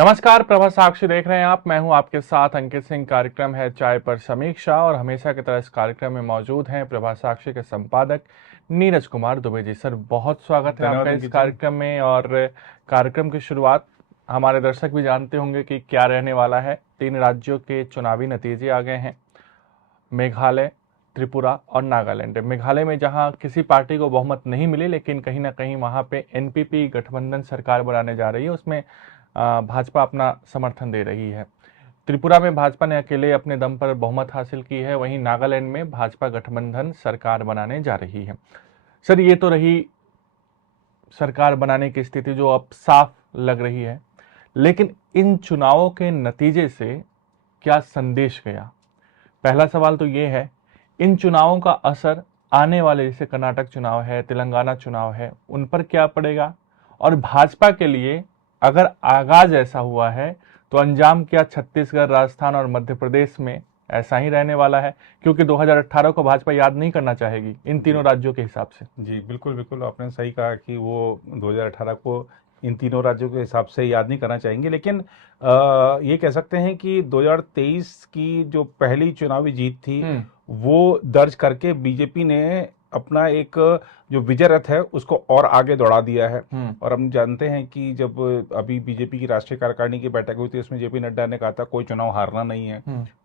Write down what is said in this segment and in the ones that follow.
नमस्कार, प्रभा साक्षी देख रहे हैं आप। मैं हूं आपके साथ अंकित सिंह। कार्यक्रम है चाय पर समीक्षा और हमेशा की तरह इस कार्यक्रम में मौजूद हैं प्रभा साक्षी के संपादक नीरज कुमार दुबे जी। सर, बहुत स्वागत है आपका इस कार्यक्रम में। और कार्यक्रम की शुरुआत, हमारे दर्शक भी जानते होंगे कि क्या रहने वाला है। 3 राज्यों के चुनावी नतीजे आ गए हैं, मेघालय, त्रिपुरा और नागालैंड। मेघालय में जहां किसी पार्टी को बहुमत नहीं मिली, लेकिन कहीं ना कहीं वहां पे एनपीपी गठबंधन सरकार बनाने जा रही है, उसमें भाजपा अपना समर्थन दे रही है। त्रिपुरा में भाजपा ने अकेले अपने दम पर बहुमत हासिल की है। वहीं नागालैंड में भाजपा गठबंधन सरकार बनाने जा रही है। सर, ये तो रही सरकार बनाने की स्थिति जो अब साफ लग रही है, लेकिन इन चुनावों के नतीजे से क्या संदेश गया? पहला सवाल तो ये है, इन चुनावों का असर आने वाले, जैसे कर्नाटक चुनाव है, तेलंगाना चुनाव है, उन पर क्या पड़ेगा? और भाजपा के लिए अगर आगाज ऐसा हुआ है तो अंजाम क्या छत्तीसगढ़, राजस्थान और मध्य प्रदेश में ऐसा ही रहने वाला है? क्योंकि 2018 को भाजपा याद नहीं करना चाहेगी इन तीनों राज्यों के हिसाब से। जी बिल्कुल बिल्कुल, आपने सही कहा कि वो 2018 को इन तीनों राज्यों के हिसाब से याद नहीं करना चाहेंगे। लेकिन ये कह सकते हैं कि 2023 की जो पहली चुनावी जीत थी वो दर्ज करके बीजेपी ने अपना एक जो विजय रथ है उसको और आगे दौड़ा दिया है। और हम जानते हैं कि जब अभी बीजेपी की राष्ट्रीय कार्यकारिणी की बैठक हुई थी, उसमें जेपी नड्डा ने कहा था कोई चुनाव हारना नहीं है।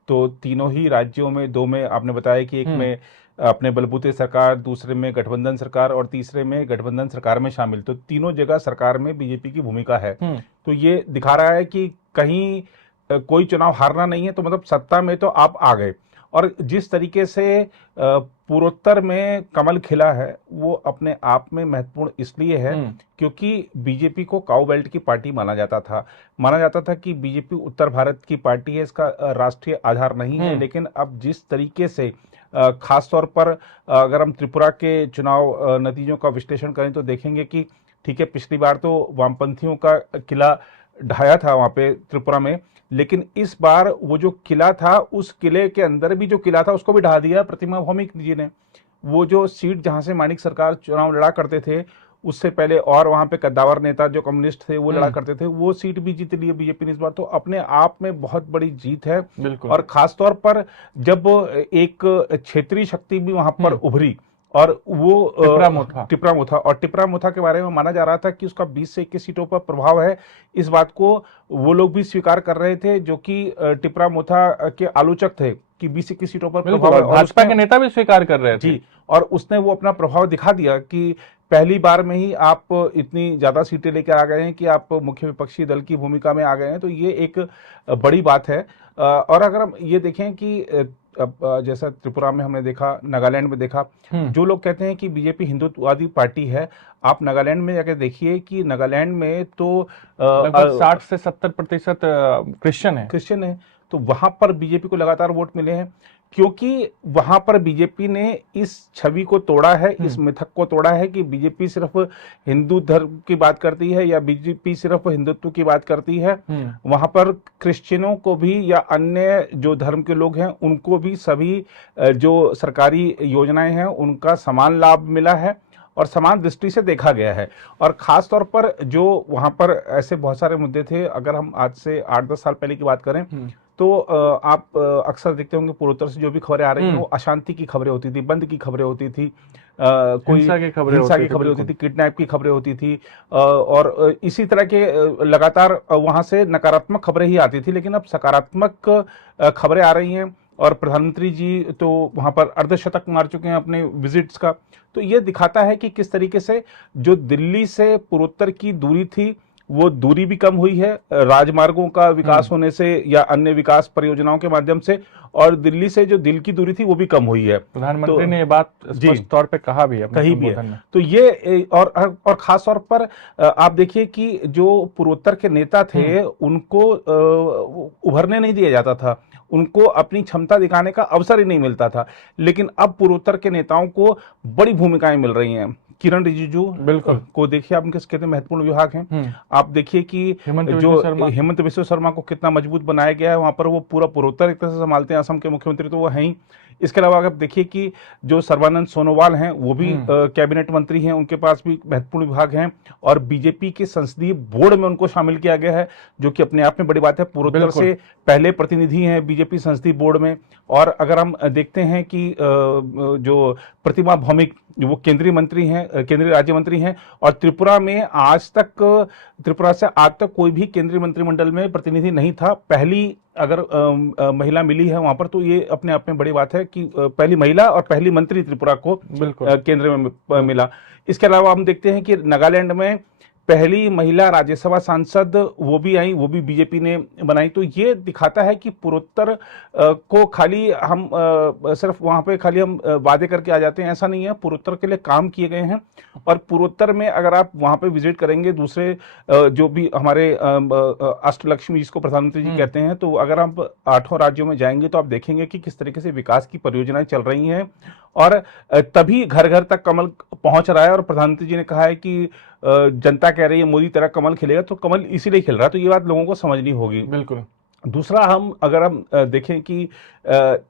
तो तीनों ही राज्यों में, 2 में आपने बताया कि एक में अपने बलबूते सरकार, दूसरे में गठबंधन सरकार और तीसरे में गठबंधन सरकार में शामिल, तो तीनों जगह सरकार में बीजेपी की भूमिका है। तो ये दिखा रहा है कि कहीं कोई चुनाव हारना नहीं है, तो मतलब सत्ता में तो आप आ गए। और जिस तरीके से पूर्वोत्तर में कमल खिला है वो अपने आप में महत्वपूर्ण इसलिए है क्योंकि बीजेपी को काऊ बेल्ट की पार्टी माना जाता था कि बीजेपी उत्तर भारत की पार्टी है, इसका राष्ट्रीय आधार नहीं है। लेकिन अब जिस तरीके से खास तौर पर अगर हम त्रिपुरा के चुनाव नतीजों का विश्लेषण करें तो देखेंगे कि ठीक है, पिछली बार तो वामपंथियों का किला ढाया था वहां पे त्रिपुरा में, लेकिन इस बार वो जो किला था, उस किले के अंदर भी जो किला था उसको भी ढा दिया प्रतिमा भौमिक जी ने। वो जो सीट जहां से मानिक सरकार चुनाव लड़ा करते थे उससे पहले, और वहां पे कद्दावर नेता जो कम्युनिस्ट थे वो लड़ा करते थे, वो सीट भी जीत ली है बीजेपी ने इस बार। तो अपने आप में बहुत बड़ी जीत है। और खास तौर पर जब एक क्षेत्रीय शक्ति भी वहां पर उभरी, और वो टिपरा मोथा के बारे में माना जा रहा था कि उसका 20 से 21 सीटों पर प्रभाव है। इस बात को वो लोग भी स्वीकार कर रहे थे जो कि टिपरा मोथा के आलोचक थे कि 20-21 सीटों पर प्रभाव है। भाजपा के नेता भी स्वीकार कर रहे थे। जी, और उसने वो अपना प्रभाव दिखा दिया कि पहली बार में ही आप इतनी ज्यादा सीटें लेकर आ गए हैं कि आप मुख्य विपक्षी दल की भूमिका में आ गए हैं। तो ये एक बड़ी बात है। और अगर हम ये देखें कि अब जैसा त्रिपुरा में हमने देखा, नागालैंड में देखा, जो लोग कहते हैं कि बीजेपी हिंदुत्ववादी पार्टी है, आप नागालैंड में जाकर देखिए कि नागालैंड में तो लगभग 60 से 70% क्रिश्चियन है। तो वहां पर बीजेपी को लगातार वोट मिले हैं क्योंकि वहां पर बीजेपी ने इस छवि को तोड़ा है, इस मिथक को तोड़ा है कि बीजेपी सिर्फ हिंदू धर्म की बात करती है या बीजेपी सिर्फ हिंदुत्व की बात करती है। वहां पर क्रिश्चियनों को भी या अन्य जो धर्म के लोग हैं उनको भी सभी जो सरकारी योजनाएं हैं उनका समान लाभ मिला है और समान दृष्टि से देखा गया है। और खास तौर पर जो वहां पर ऐसे बहुत सारे मुद्दे थे, अगर हम आज से 8-10 साल पहले की बात करें तो आप अक्सर देखते होंगे पूर्वोत्तर से जो भी खबरें आ रही हैं वो अशांति की खबरें होती थी, बंद की खबरें होती थी, कोई हिंसा की खबरें होती थी, किडनैप की खबरें होती थी, और इसी तरह के लगातार वहां से नकारात्मक खबरें ही आती थी। लेकिन अब सकारात्मक खबरें आ रही हैं और प्रधानमंत्री जी तो वहां पर अर्धशतक मार चुके हैं अपने विजिट्स का। तो ये दिखाता है कि किस तरीके से जो दिल्ली से पूर्वोत्तर की दूरी थी वो दूरी भी कम हुई है राजमार्गों का विकास होने से या अन्य विकास परियोजनाओं के माध्यम से, और दिल्ली से जो दिल की दूरी थी वो भी कम हुई है। प्रधानमंत्री ने ये बात स्पष्ट तौर पे कहा भी है, कही भी है। तो ये और खास तौर पर आप देखिए कि जो पूर्वोत्तर के नेता थे उनको उभरने नहीं दिया जाता था, उनको अपनी क्षमता दिखाने का अवसर ही नहीं मिलता था। लेकिन अब पूर्वोत्तर के नेताओं को बड़ी भूमिकाएं मिल रही हैं। किरण रिजिजू बिल्कुल को देखिए, आप उनके कितने महत्वपूर्ण विभाग हैं। आप देखिए कि हेमंत बिस्वा शर्मा को कितना मजबूत बनाया गया है, वहां पर वो पूरा पूर्वोत्तर एक तरह से संभालते हैं। असम के मुख्यमंत्री तो वो हैं ही। इसके अलावा अगर देखिए कि जो सर्बानंद सोनोवाल हैं वो भी कैबिनेट मंत्री हैं, उनके पास भी महत्वपूर्ण विभाग हैं। और बीजेपी के संसदीय बोर्ड में उनको शामिल किया गया है, जो कि अपने आप में बड़ी बात है। पूर्वोत्तर से पहले प्रतिनिधि हैं बीजेपी संसदीय बोर्ड में। और अगर हम देखते हैं कि जो प्रतिमा भौमिक वो केंद्रीय मंत्री हैं, केंद्रीय राज्य मंत्री हैं। और त्रिपुरा से आज तक कोई भी केंद्रीय मंत्रिमंडल में प्रतिनिधि नहीं था। पहली अगर महिला मिली है वहां पर, तो ये अपने आप में बड़ी बात है कि पहली महिला और पहली मंत्री त्रिपुरा को केंद्र में मिला। इसके अलावा हम देखते हैं कि नागालैंड में पहली महिला राज्यसभा सांसद वो भी आई, वो भी बीजेपी ने बनाई। तो ये दिखाता है कि पूर्वोत्तर को खाली हम सिर्फ वहां पे खाली हम वादे करके आ जाते हैं, ऐसा नहीं है। पूर्वोत्तर के लिए काम किए गए हैं। और पूर्वोत्तर में अगर आप वहां पे विजिट करेंगे, दूसरे जो भी हमारे अष्टलक्ष्मी जिसको प्रधानमंत्री जी कहते हैं, तो अगर आप 8 राज्यों में जाएंगे तो आप देखेंगे कि किस तरीके से विकास की परियोजनाएं चल रही हैं। और तभी घर घर तक कमल पहुंच रहा है। और प्रधानमंत्री जी ने कहा है कि जनता कह रही है मोदी तेरा कमल खिलेगा, तो कमल इसीलिए खिल रहा है। तो ये बात लोगों को समझनी होगी। बिल्कुल। दूसरा, अगर हम देखें कि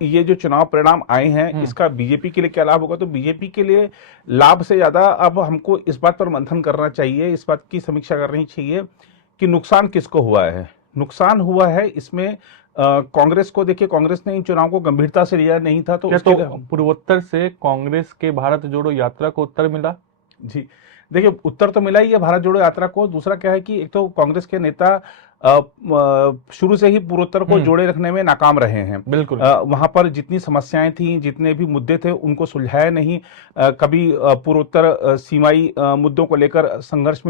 ये जो चुनाव परिणाम आए हैं, इसका बीजेपी के लिए क्या लाभ होगा, तो बीजेपी के लिए लाभ से ज्यादा अब हमको इस बात पर मंथन करना चाहिए, इस बात की समीक्षा करनी चाहिए कि नुकसान किसको हुआ है। नुकसान हुआ है इसमें कांग्रेस को। देखिए, कांग्रेस ने इन चुनाव को गंभीरता से लिया नहीं था। तो पूर्वोत्तर से कांग्रेस के भारत जोड़ो यात्रा को उत्तर मिला। जी, देखिए, उत्तर तो मिला ही है भारत जोड़ो यात्रा को। दूसरा क्या है कि एक तो कांग्रेस के नेता शुरू से ही पूर्वोत्तर को जोड़े रखने में नाकाम रहे हैं। बिल्कुल। वहां पर जितनी समस्याएं थी, जितने भी मुद्दे थे, उनको सुलझाया नहीं। कभी पूर्वोत्तर सीमाई मुद्दों को लेकर संघर्ष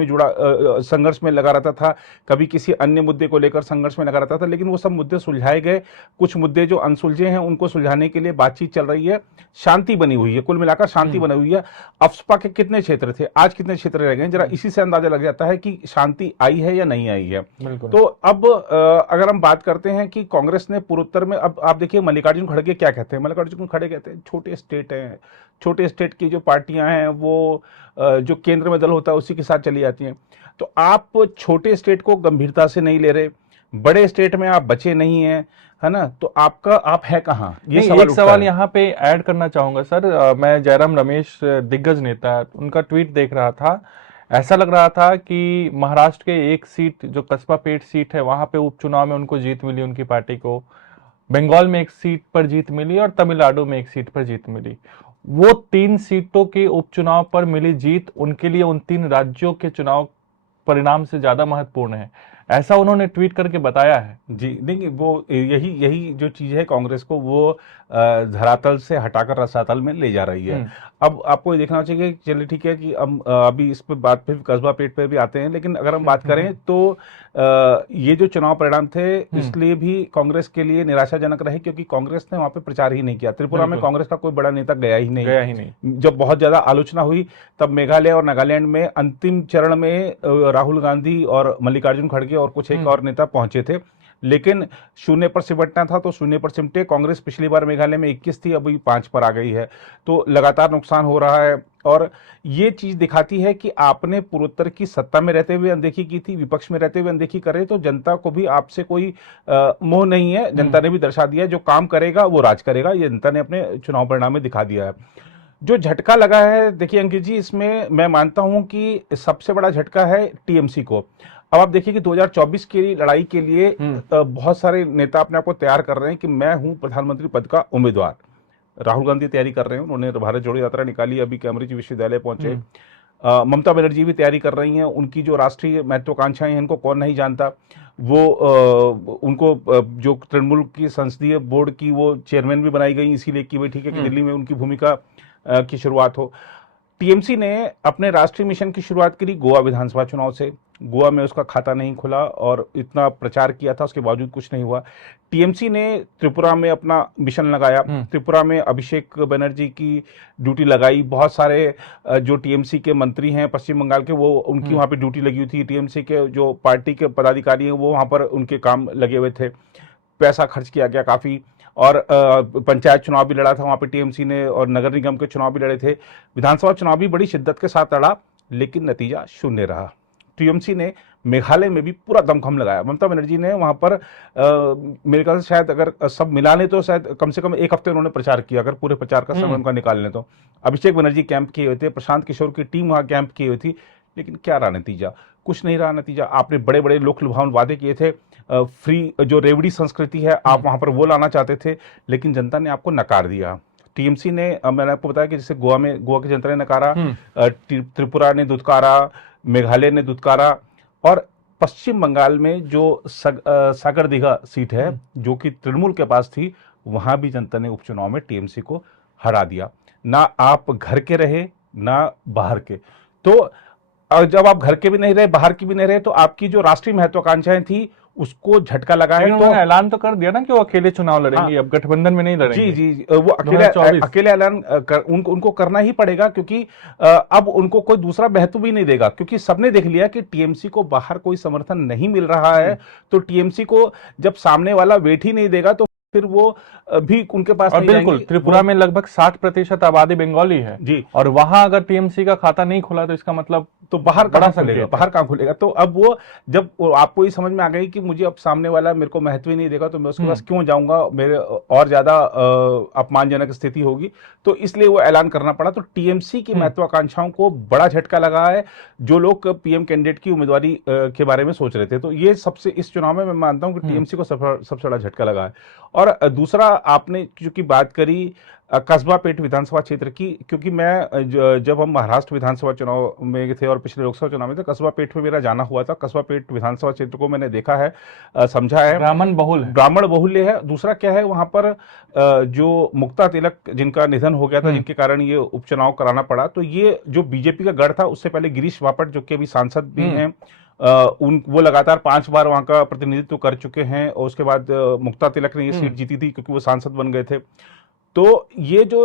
में लगा रहता था, कभी किसी अन्य मुद्दे को लेकर संघर्ष में लगा रहता था। लेकिन वो सब मुद्दे सुलझाए गए। कुछ मुद्दे जो अनसुलझे हैं उनको सुलझाने के लिए बातचीत चल रही है, शांति बनी हुई है। कुल मिलाकर शांति बनी हुई है। अफस्पा के कितने क्षेत्र थे, आज कितने क्षेत्र रह गए, जरा इसी से अंदाजा लग जाता है कि शांति आई है या नहीं आई है। तो अब अगर हम बात करते हैं कि कांग्रेस ने पूर्वोत्तर में, अब आप देखिए मल्लिकार्जुन खड़गे क्या कहते हैं। मल्लिकार्जुन खड़गे कहते हैं छोटे स्टेट हैं, छोटे स्टेट की जो पार्टियां हैं वो जो केंद्र में दल होता है उसी के साथ चली जाती हैं। तो आप छोटे स्टेट को गंभीरता से नहीं ले रहे, बड़े स्टेट में आप बचे नहीं हैं, है ना। तो आप है कहाँ, ये एक सवाल यहाँ पे ऐड करना चाहूंगा सर। मैं जयराम रमेश, दिग्गज नेता, उनका ट्वीट देख रहा था। ऐसा लग रहा था कि महाराष्ट्र के एक सीट जो कस्बा पेट सीट है वहां पे उपचुनाव में उनको जीत मिली, उनकी पार्टी को। बंगाल में एक सीट पर जीत मिली और तमिलनाडु में एक सीट पर जीत मिली। वो 3 सीटों के उपचुनाव पर मिली जीत उनके लिए उन 3 राज्यों के चुनाव परिणाम से ज्यादा महत्वपूर्ण है, ऐसा उन्होंने ट्वीट करके बताया है। जी, नहीं, वो यही जो चीज है कांग्रेस को वो धरातल से हटाकर रसातल में ले जा रही है। अब आपको ये देखना चाहिए कि चलिए ठीक है कि हम अभी इस पे बात पे कस्बा पेट पे भी आते हैं। लेकिन अगर हम बात करें तो ये जो चुनाव परिणाम थे इसलिए भी कांग्रेस के लिए निराशाजनक रहे, क्योंकि कांग्रेस ने वहां पे प्रचार ही नहीं किया। त्रिपुरा में कांग्रेस का कोई बड़ा नेता गया ही नहीं। जब बहुत ज्यादा आलोचना हुई तब मेघालय और नागालैंड में अंतिम चरण में राहुल गांधी और मल्लिकार्जुन खड़गे और कुछ एक और नेता पहुंचे थे। लेकिन शून्य पर सिमटना था तो शून्य पर सिमटे। कांग्रेस पिछली बार मेघालय में 21 थी, अभी 5 पर आ गई है। तो लगातार नुकसान हो रहा है। और ये चीज दिखाती है कि आपने पूर्वोत्तर की सत्ता में रहते हुए अनदेखी की थी, विपक्ष में रहते हुए अनदेखी करे, तो जनता को भी आपसे कोई मोह नहीं है। जनता ने भी दर्शा दिया जो काम करेगा वो राज करेगा। ये जनता ने अपने चुनाव परिणाम में दिखा दिया है। जो झटका लगा है, देखिए अंकित जी, इसमें मैं मानता हूं कि सबसे बड़ा झटका है टीएमसी को। अब आप देखिए कि 2024 की लड़ाई के लिए बहुत सारे नेता अपने आप को तैयार कर रहे हैं कि मैं हूं प्रधानमंत्री पद का उम्मीदवार। राहुल गांधी तैयारी कर रहे हैं, उन्होंने भारत जोड़ो यात्रा निकाली, अभी कैम्ब्रिज विश्वविद्यालय पहुंचे। ममता बनर्जी भी तैयारी कर रही हैं। उनकी जो राष्ट्रीय महत्वाकांक्षाएं हैं इनको कौन नहीं जानता। वो उनको जो तृणमूल की संसदीय बोर्ड की वो चेयरमैन भी बनाई गई इसीलिए कि भाई ठीक है कि दिल्ली में उनकी भूमिका की शुरुआत हो। टीएमसी ने अपने राष्ट्रीय मिशन की शुरुआत करी गोवा विधानसभा चुनाव से। गोवा में उसका खाता नहीं खुला और इतना प्रचार किया था, उसके बावजूद कुछ नहीं हुआ। टीएमसी ने त्रिपुरा में अपना मिशन लगाया। त्रिपुरा में अभिषेक बनर्जी की ड्यूटी लगाई। बहुत सारे जो टीएमसी के मंत्री हैं पश्चिम बंगाल के, वो उनकी वहां पे ड्यूटी लगी हुई थी। टीएमसी के जो पार्टी के पदाधिकारी हैं वो वहां पर उनके काम लगे हुए थे। पैसा खर्च किया गया काफ़ी, और पंचायत चुनाव भी लड़ा था वहाँ पे टीएमसी ने, और नगर निगम के चुनाव भी लड़े थे, विधानसभा चुनाव भी बड़ी शिद्दत के साथ लड़ा, लेकिन नतीजा शून्य रहा। टीएमसी ने मेघालय में भी पूरा दमखम लगाया। ममता बनर्जी ने वहां पर मेरे ख्याल से शायद अगर सब मिला लें तो शायद कम से कम एक हफ्ते उन्होंने प्रचार किया, अगर पूरे प्रचार का समय उनका निकाल लें तो। अभिषेक बनर्जी कैंप किए हुए थे, प्रशांत किशोर की टीम वहां कैंप की हुई थी, लेकिन क्या रहा नतीजा? कुछ नहीं रहा नतीजा। आपने बड़े बड़े लोक लुभावन वादे किए थे, फ्री जो रेवड़ी संस्कृति है आप वहां पर वो लाना चाहते थे, लेकिन जनता ने आपको नकार दिया। टीएमसी ने, मैंने आपको बताया कि जैसे गोवा की जनता ने नकारा, त्रिपुरा ने दुत्कारा, मेघालय ने दुत्कारा, और पश्चिम बंगाल में जो सागरदीघा सीट है जो कि तृणमूल के पास थी, वहां भी जनता ने उपचुनाव में टीएमसी को हरा दिया। ना आप घर के रहे ना बाहर के। तो जब आप घर के भी नहीं रहे बाहर की भी नहीं रहे, तो आपकी जो राष्ट्रीय महत्वाकांक्षाएं थी उसको झटका लगा है। तो ऐलान तो कर दिया ना कि वो अकेले चुनाव लड़ेंगे, अब गठबंधन में नहीं लड़ेंगे। जी जी, वो अकेले ऐलान उनको करना ही पड़ेगा, क्योंकि अब उनको कोई दूसरा महत्व भी नहीं देगा, क्योंकि सबने देख लिया कि टीएमसी को बाहर कोई समर्थन नहीं मिल रहा है। तो टीएमसी को जब सामने वाला वेट ही नहीं देगा तो फिर वो भी उनके पास नहीं जाएंगे। बिल्कुल, त्रिपुरा में लगभग 60% आबादी बंगाली है जी, और वहां अगर टीएमसी का खाता नहीं खुला तो इसका मतलब तो बाहर कहां खुलेगा, बाहर कहां खुलेगा? तो अब वो जब आपको ये समझ में आ गई कि मुझे अब सामने वाला मेरे को महत्व ही नहीं देगा, तो मैं उसके पास क्यों जाऊंगा, मेरे और ज्यादा अपमानजनक स्थिति होगी, तो इसलिए वो ऐलान करना पड़ा। तो टीएमसी की महत्वाकांक्षाओं को बड़ा झटका लगा है, जो लोग पीएम कैंडिडेट की उम्मीदवारी के बारे में सोच रहे थे। तो ये सबसे, इस चुनाव में मैं मानता हूं कि टीएमसी को सबसे बड़ा झटका लगा है। और दूसरा, आपने चूंकि बात करी कस्बा पेट विधानसभा क्षेत्र की, क्योंकि मैं जब हम महाराष्ट्र विधानसभा चुनाव में थे और पिछले लोकसभा चुनाव में थे, कस्बा पेट में मेरा जाना हुआ था। कस्बा पेट विधानसभा क्षेत्र को मैंने देखा है, समझा है। ब्राह्मण बहुल्य है। दूसरा क्या है, वहां पर जो मुक्ता तिलक जिनका निधन हो गया था, जिनके कारण ये उपचुनाव कराना पड़ा, तो ये जो बीजेपी का गढ़ था, उससे पहले गिरीश बापट जो कि अभी सांसद भी हैं, वो लगातार 5 बार वहां का प्रतिनिधित्व कर चुके हैं, और उसके बाद मुक्ता तिलक ने ये सीट जीती थी क्योंकि वो सांसद बन गए थे। तो ये जो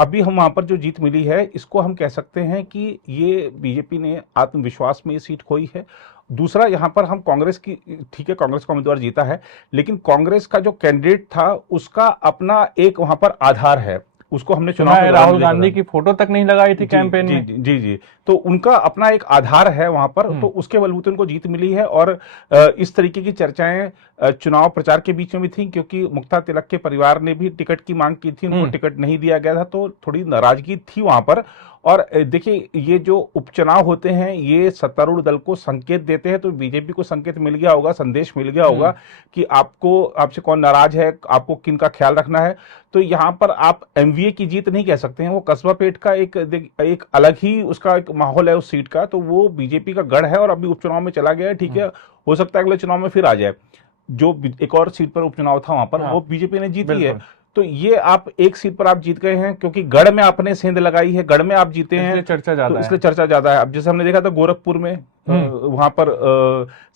अभी हम वहां पर जो जीत मिली है, इसको हम कह सकते हैं कि ये बीजेपी ने आत्मविश्वास में ये सीट खोई है। दूसरा, यहां पर हम कांग्रेस की, ठीक है कांग्रेस का उम्मीदवार जीता है, लेकिन कांग्रेस का जो कैंडिडेट था उसका अपना एक वहां पर आधार है, उसको हमने चुनाव में राहुल गांधी की फोटो तक नहीं लगाई थी कैंपेन में। जी जी, तो उनका अपना एक आधार है वहां पर, तो उसके बलबूते उनको जीत मिली है। और इस तरीके की चर्चाएं चुनाव प्रचार के बीच में भी थी, क्योंकि मुक्ता तिलक के परिवार ने भी टिकट की मांग की थी, उनको टिकट नहीं दिया गया था, तो थोड़ी नाराजगी थी वहां पर। और देखिए, ये जो उपचुनाव होते हैं ये सत्तारूढ़ दल को संकेत देते हैं, तो बीजेपी को संकेत मिल गया होगा, संदेश मिल गया होगा कि आपसे कौन नाराज है, आपको किन का ख्याल रखना है। तो यहाँ पर आप एमवीए की जीत नहीं कह सकते हैं, वो कस्बा पेट का एक अलग ही उसका एक माहौल है उस सीट का, तो वो बीजेपी का गढ़ है और अभी उपचुनाव में चला गया है। ठीक है, हो सकता है अगले चुनाव में फिर आ जाए। जो एक और सीट पर उपचुनाव था वहां पर वो बीजेपी ने जीती है। तो ये आप एक सीट पर आप जीत गए हैं, क्योंकि गढ़ में आपने सेंध लगाई है, गढ़ में आप जीते हैं, इसलिए चर्चा ज्यादा है। अब जैसे हमने देखा था गोरखपुर में, वहां पर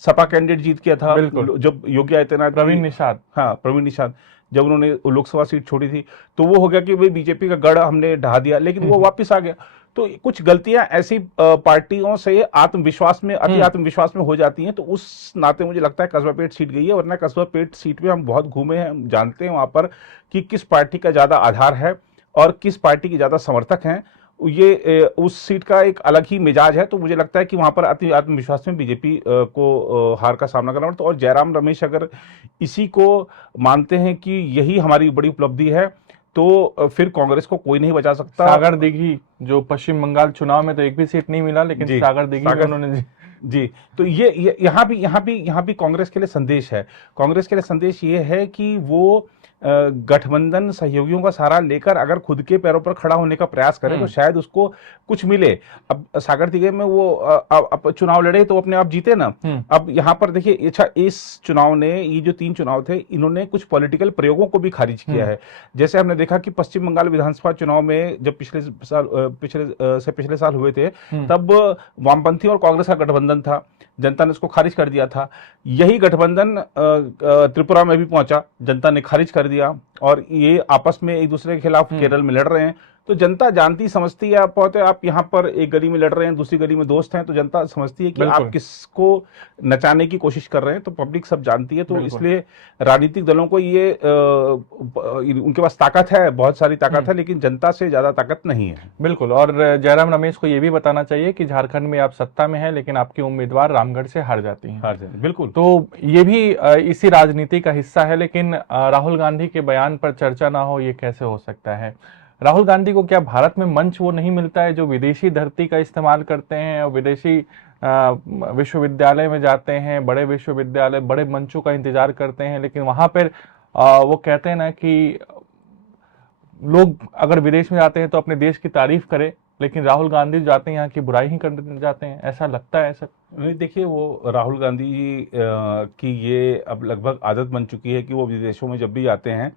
सपा कैंडिडेट जीत गया था, जब योगी आदित्यनाथ, प्रवीण निषाद, जब उन्होंने लोकसभा सीट छोड़ी थी, तो वो हो गया कि भाई बीजेपी का गढ़ हमने ढहा दिया, लेकिन वो वापस आ गया। तो कुछ गलतियां ऐसी पार्टियों से आत्मविश्वास में, अति आत्मविश्वास में हो जाती हैं, तो उस नाते मुझे लगता है कस्बा पेट सीट गई है। वरना कस्बा पेट सीट में हम बहुत घूमे हैं, हम जानते हैं वहां पर कि किस पार्टी का ज्यादा आधार है और किस पार्टी के ज्यादा समर्थक हैं। ये उस सीट का एक अलग ही मिजाज है, तो मुझे लगता है कि वहां पर अति आत्मविश्वास में बीजेपी को हार का सामना करना पड़ता। और जयराम रमेश अगर इसी को मानते हैं कि यही हमारी बड़ी उपलब्धि है, तो फिर कांग्रेस को कोई नहीं बचा सकता। सागर दिघी जो पश्चिम बंगाल चुनाव में तो एक भी सीट नहीं मिला, लेकिन सागर दिघी उन्होंने जी, तो ये यहाँ भी कांग्रेस के लिए संदेश है। कांग्रेस के लिए संदेश ये है कि वो गठबंधन सहयोगियों का सहारा लेकर अगर खुद के पैरों पर खड़ा होने का प्रयास करे तो शायद उसको कुछ मिले। अब सागर दिघे में वो अब चुनाव लड़े तो अपने आप जीते ना। अब यहाँ पर देखिए, अच्छा, इस चुनाव ने, ये जो 3 चुनाव थे, इन्होंने कुछ पॉलिटिकल प्रयोगों को भी खारिज किया है। जैसे हमने देखा कि पश्चिम बंगाल विधानसभा चुनाव में जब पिछले साल हुए थे, तब वामपंथी और कांग्रेस का गठबंधन था, जनता ने उसको खारिज कर दिया था। यही गठबंधन त्रिपुरा में भी पहुंचा, जनता ने खारिज कर दिया, और ये आपस में एक दूसरे के खिलाफ केरल में लड़ रहे हैं। तो जनता जानती समझती है। आप बहुत आप यहाँ पर एक गली में लड़ रहे हैं, दूसरी गली में दोस्त हैं, तो जनता समझती है कि आप बिल्कुल किसको नचाने की कोशिश कर रहे हैं, तो पब्लिक सब जानती है। तो बिल्कुल। इसलिए राजनीतिक दलों को ये उनके पास ताकत है, बहुत सारी ताकत है, लेकिन जनता से ज्यादा ताकत नहीं है। बिल्कुल। और जयराम रमेश को ये भी बताना चाहिए कि झारखंड में आप सत्ता में है, लेकिन आपकी उम्मीदवार रामगढ़ से हार जाती हैं। हार जाए, बिल्कुल। तो ये भी इसी राजनीति का हिस्सा है। लेकिन राहुल गांधी के बयान पर चर्चा ना हो, ये कैसे हो सकता है? राहुल गांधी को क्या भारत में मंच वो नहीं मिलता है जो विदेशी धरती का इस्तेमाल करते हैं और विदेशी विश्वविद्यालय में जाते हैं, बड़े विश्वविद्यालय, बड़े मंचों का इंतजार करते हैं, लेकिन वहां पर वो कहते हैं ना कि लोग अगर विदेश में जाते हैं तो अपने देश की तारीफ करें, लेकिन राहुल गांधी जो जाते हैं यहाँ की बुराई ही करने जाते हैं। ऐसा लगता है ऐसा? नहीं, देखिए, वो राहुल गांधी जी की ये अब लगभग आदत बन चुकी है कि वो विदेशों में जब भी जाते हैं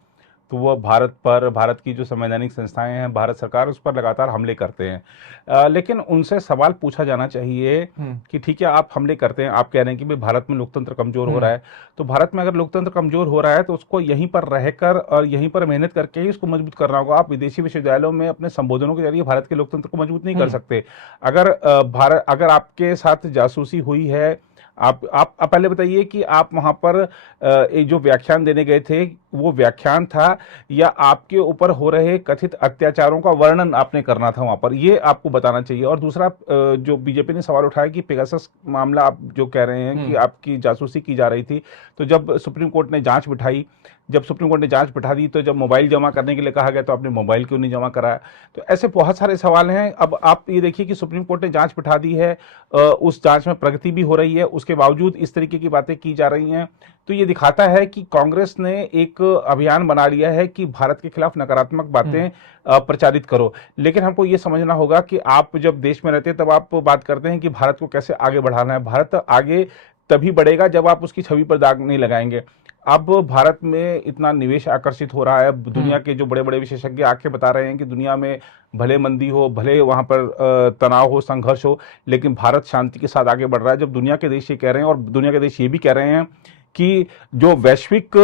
तो वो भारत की जो संवैधानिक संस्थाएं हैं, भारत सरकार, उस पर लगातार हमले करते हैं। लेकिन उनसे सवाल पूछा जाना चाहिए कि ठीक है, आप हमले करते हैं, आप कह रहे हैं कि भाई भारत में लोकतंत्र कमजोर हो रहा है, तो भारत में अगर लोकतंत्र कमजोर हो रहा है तो उसको यहीं पर रहकर और यहीं पर मेहनत करके ही उसको मजबूत करना होगा। आप विदेशी विश्वविद्यालयों में अपने संबोधनों के जरिए भारत के लोकतंत्र को मजबूत नहीं कर सकते। अगर आपके साथ जासूसी हुई है, आप पहले बताइए कि आप वहां पर एक जो व्याख्यान देने गए थे, वो व्याख्यान था या आपके ऊपर हो रहे कथित अत्याचारों का वर्णन आपने करना था वहां पर, ये आपको बताना चाहिए। और दूसरा, जो बीजेपी ने सवाल उठाया कि पेगासस मामला आप जो कह रहे हैं कि आपकी जासूसी की जा रही थी, तो जब सुप्रीम कोर्ट ने जांच बिठा दी, तो जब मोबाइल जमा करने के लिए कहा गया तो आपने मोबाइल क्यों नहीं जमा कराया? तो ऐसे बहुत सारे सवाल हैं। अब आप ये देखिए कि सुप्रीम कोर्ट ने जांच बिठा दी है, उस जांच में प्रगति भी हो रही है, उसके बावजूद इस तरीके की बातें की जा रही हैं। तो ये दिखाता है कि कांग्रेस ने एक अभियान बना लिया है कि भारत के खिलाफ नकारात्मक बातें प्रचारित करो। लेकिन हमको ये समझना होगा कि आप जब देश में रहते हैं तब आप बात करते हैं कि भारत को कैसे आगे बढ़ाना है। भारत आगे तभी बढ़ेगा जब आप उसकी छवि पर दाग नहीं लगाएंगे। अब भारत में इतना निवेश आकर्षित हो रहा है, दुनिया के जो बड़े बड़े विशेषज्ञ आके बता रहे हैं कि दुनिया में भले मंदी हो, भले वहां पर तनाव हो, संघर्ष हो, लेकिन भारत शांति के साथ आगे बढ़ रहा है। जब दुनिया के देश ये कह रहे हैं और दुनिया के देश ये भी कह रहे हैं कि जो वैश्विक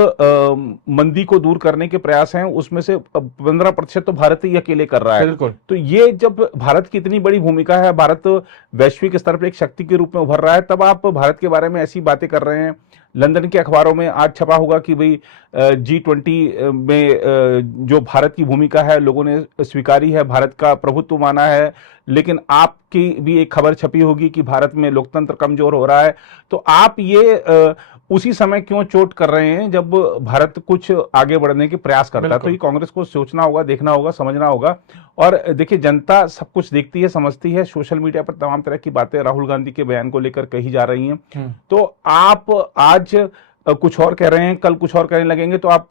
मंदी को दूर करने के प्रयास हैं उसमें से 15% तो भारत ही अकेले कर रहा है। बिल्कुल। तो ये जब भारत की इतनी बड़ी भूमिका है, भारत वैश्विक स्तर पर एक शक्ति के रूप में उभर रहा है, तब आप भारत के बारे में ऐसी बातें कर रहे हैं। लंदन के अखबारों में आज छपा होगा कि भाई G20 में जो भारत की भूमिका है लोगों ने स्वीकारी है, भारत का प्रभुत्व माना है। लेकिन आपकी भी एक खबर छपी होगी कि भारत में लोकतंत्र कमजोर हो रहा है। तो आप ये उसी समय क्यों चोट कर रहे हैं जब भारत कुछ आगे बढ़ने के प्रयास करता है? तो ये कांग्रेस को सोचना होगा, देखना होगा, समझना होगा। और देखिए, जनता सब कुछ देखती है, समझती है। सोशल मीडिया पर तमाम तरह की बातें राहुल गांधी के बयान को लेकर कही जा रही हैं। तो आप आज कुछ और कह रहे हैं, कल कुछ और कहने लगेंगे, तो आप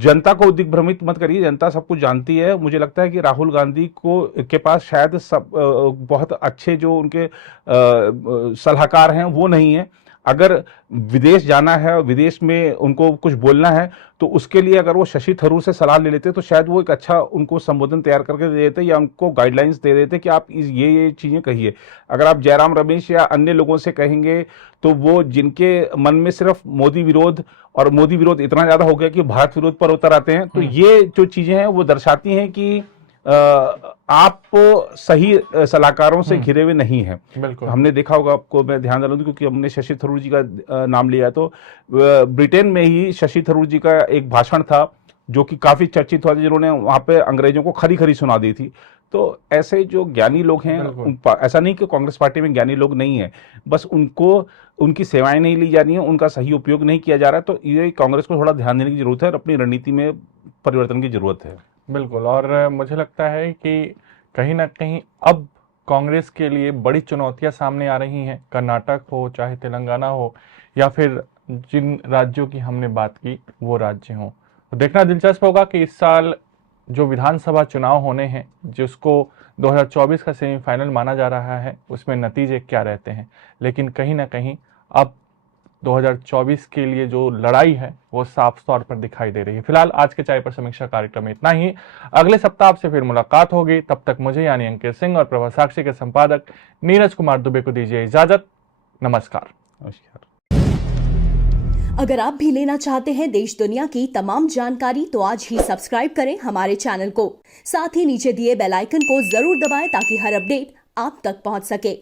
जनता को दिग्भ्रमित मत करिए। जनता सब कुछ जानती है। मुझे लगता है कि राहुल गांधी के पास शायद सब बहुत अच्छे जो उनके सलाहकार हैं वो नहीं है। अगर विदेश जाना है और विदेश में उनको कुछ बोलना है तो उसके लिए अगर वो शशि थरूर से सलाह ले लेते तो शायद वो एक अच्छा उनको संबोधन तैयार करके दे देते या उनको गाइडलाइंस दे देते कि आप ये चीजें कहिए। अगर आप जयराम रमेश या अन्य लोगों से कहेंगे तो वो जिनके मन में सिर्फ मोदी विरोध इतना ज्यादा हो गया कि भारत विरोध पर उतर आते हैं, तो ये जो चीजें हैं वो दर्शाती हैं कि आप सही सलाहकारों से घिरे हुए नहीं हैं। बिल्कुल। हमने देखा होगा, आपको मैं ध्यान दिला दूं क्योंकि हमने शशि थरूर जी का नाम लिया, तो ब्रिटेन में ही शशि थरूर जी का एक भाषण था जो कि काफी चर्चित हुआ, जिन्होंने वहां पे अंग्रेजों को खरी खरी सुना दी थी। तो ऐसे जो ज्ञानी लोग हैं, ऐसा नहीं कि कांग्रेस पार्टी में ज्ञानी लोग नहीं है, बस उनकी सेवाएं नहीं ली जा रही हैं, उनका सही उपयोग नहीं किया जा रहा है। तो ये कांग्रेस को थोड़ा ध्यान देने की जरूरत है और अपनी रणनीति में परिवर्तन की जरूरत है। बिल्कुल। और मुझे लगता है कि कहीं ना कहीं अब कांग्रेस के लिए बड़ी चुनौतियां सामने आ रही हैं, कर्नाटक हो, चाहे तेलंगाना हो, या फिर जिन राज्यों की हमने बात की वो राज्य हों। तो देखना दिलचस्प होगा कि इस साल जो विधानसभा चुनाव होने हैं, जिसको 2024 का सेमीफाइनल माना जा रहा है, उसमें नतीजे क्या रहते हैं। लेकिन कहीं ना कहीं अब 2024 के लिए जो लड़ाई है वो साफ तौर पर दिखाई दे रही है। फिलहाल आज के चाय पर समीक्षा कार्यक्रम में इतना ही। अगले सप्ताह आपसे फिर मुलाकात होगी। तब तक मुझे यानी अंकित सिंह और प्रभा साक्षी के संपादक नीरज कुमार दुबे को दीजिए इजाजत। नमस्कार। अगर आप भी लेना चाहते हैं देश दुनिया की तमाम जानकारी तो आज ही सब्सक्राइब करें हमारे चैनल को। साथ ही नीचे दिए बेल आइकन को जरूर दबाएं ताकि हर अपडेट आप तक पहुंच सके।